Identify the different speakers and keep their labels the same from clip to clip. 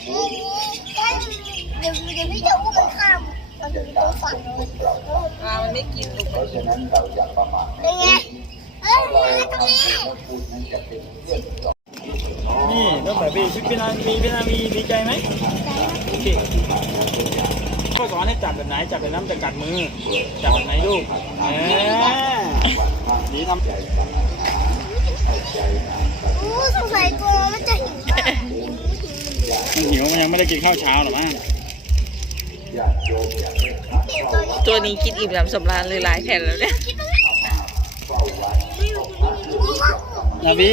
Speaker 1: เดี๋ยวพี่จะอุ้มมันข้ามเราจะไปตรงฝั่งนู้น
Speaker 2: มันไม่กินลูกเพราะฉะนั้น
Speaker 1: เราอย่าประมาทเป็นไงเฮ้ยตรงนี้
Speaker 3: นี่ต้องแบบพี่นามีดีใจไหมโอเคพ่อสอนให้จับแบบไหนจับแบบน้ำแต่กัดมือจับแบบไหนลูกนี่ทำ
Speaker 1: สงสัยตัวมันจะหิว
Speaker 3: มันยังไม่ได้กินข้าวเช้าหรอมั้ง
Speaker 2: ตัวนี้กินอิ่มน้ำสำราญเลยหลายแผ่นแล้วเนี่ย
Speaker 3: นาบี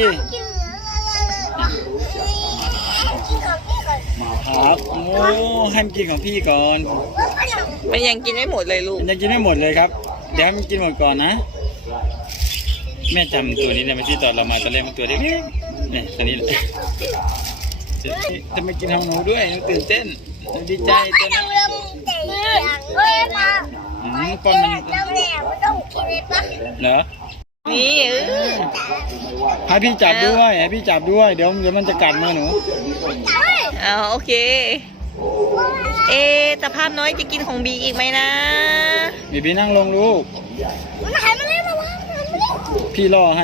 Speaker 3: ครับโอ้ให้มันกินของพี่ก่อน
Speaker 2: มันยังกินไม่หมดเลยลูก
Speaker 3: ยังกินไม่หมดเลยครับเดี๋ยวมันกินหมดก่อนนะแม่จำตัวนี้ได้ไหมที่ตอนเรามาตอนแรกมันตัวเล็กเนี่ยตัวนี้เลยจะมากินของหนูด้วยตื่นเต้นดีใจตัวนั้นป้อนมันเหรอ
Speaker 2: นี่
Speaker 3: ให้พี่จับด้วยเดี๋ยวมันจะกัดมือหนู
Speaker 2: โอเคตาภาพน้อยจะกินของบีอีกไหมนะ
Speaker 3: บีนั่งลงลูกพี่ล่อให้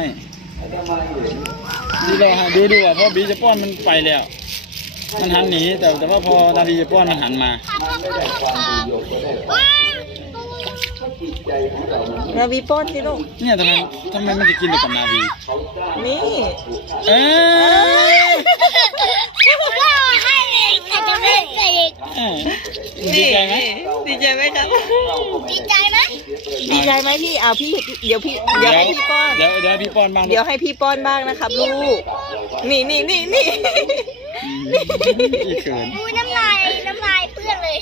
Speaker 3: ดูว่าพอบีจะป้อนมันไปแล้วมันหันหนีแต่ว่าพอนาบีจะป้อนมันหันมา
Speaker 2: นาบีป้อนสิลูก
Speaker 3: เนี่ยทำไมมันจะกินแต่กับนาบี
Speaker 2: นี่
Speaker 3: ดีใจไหม
Speaker 2: ดีใจไหมครับ
Speaker 1: ดีใจไหม
Speaker 2: พี่เดี๋ยวให้พี่ป้อน
Speaker 3: เดี๋ยวพี่ป้อนบ้าง
Speaker 2: เดี๋ยวให้พี่ป้อนบ้างนะครับลูกนี่
Speaker 3: เขิน
Speaker 1: น้ำลายเปื้อนเลย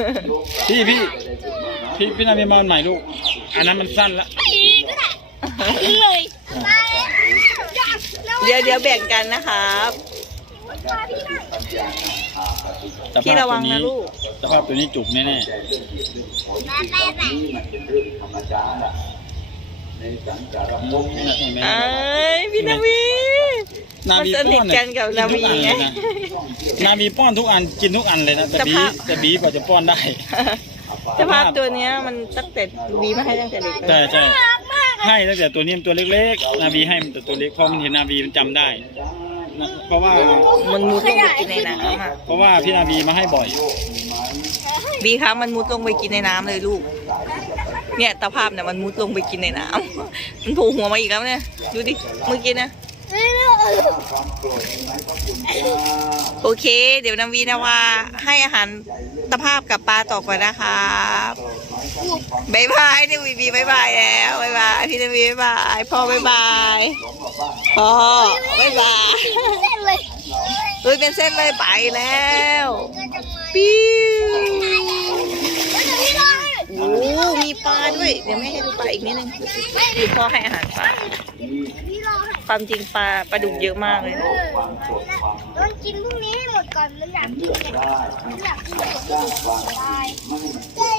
Speaker 3: พี่นาบีมาใหม่ลูกอันนั้นมันสั้นละ
Speaker 1: ก็ได้เลย
Speaker 2: เดี๋ยวแบ่งกันนะครับพี่ระวังนะลูก
Speaker 3: สภาพตัวนี้จุกแน่ๆ
Speaker 2: พี่นาบีมันสนิทกันกับนาบีไง
Speaker 3: นาบีป้อนทุกอันกินทุกอันเลยนะแต่บีกว่าจะป้อนได้
Speaker 2: สภาพตัวเนี้ยมันตั้งแต่บีมาให้ตั้งแต่เด็ก
Speaker 3: ใช่ให้ตั้งแต่ตัวนี้มันตัวเล็กๆนาบีให้มันตัวเล็กเพราะมันเห็นนาบีมันจำได้เพราะว่า
Speaker 2: มันมุดลงไปกินในน้ำ
Speaker 3: เพราะว่าพี่นาบีมาให้บ่อย
Speaker 2: บีครับมันมุดลงไปกินในน้ำเลยลูกเนี่ยตาภาพเนี่ยมันมุดลงไปกินในน้ำมันโผล่หัวมาอีกแล้วเนี่ยดูดิเมื่อกี้นะโอเคเดี๋ยวนาวีนาวาให้อาหารตาภาพกับปลาต่อก่อนนะครับบายบายเนี่ยวีบายบายแล้วบายบายพี่นาวีบายบายพ่อบายบายพ่อบายบายเป็นเส้นเลยไปแล้วปิ้วโอ้มีปลาด้วยเดี๋ยวแม่ให้ดูปลาอีกนิดนึงดูพ่อให้อาหารปลาความจริงปลาดุกเยอะมากเลย
Speaker 1: ต้องกินพวกนี้ให้หมดก่อนมันอยากกินมันอยากกินได้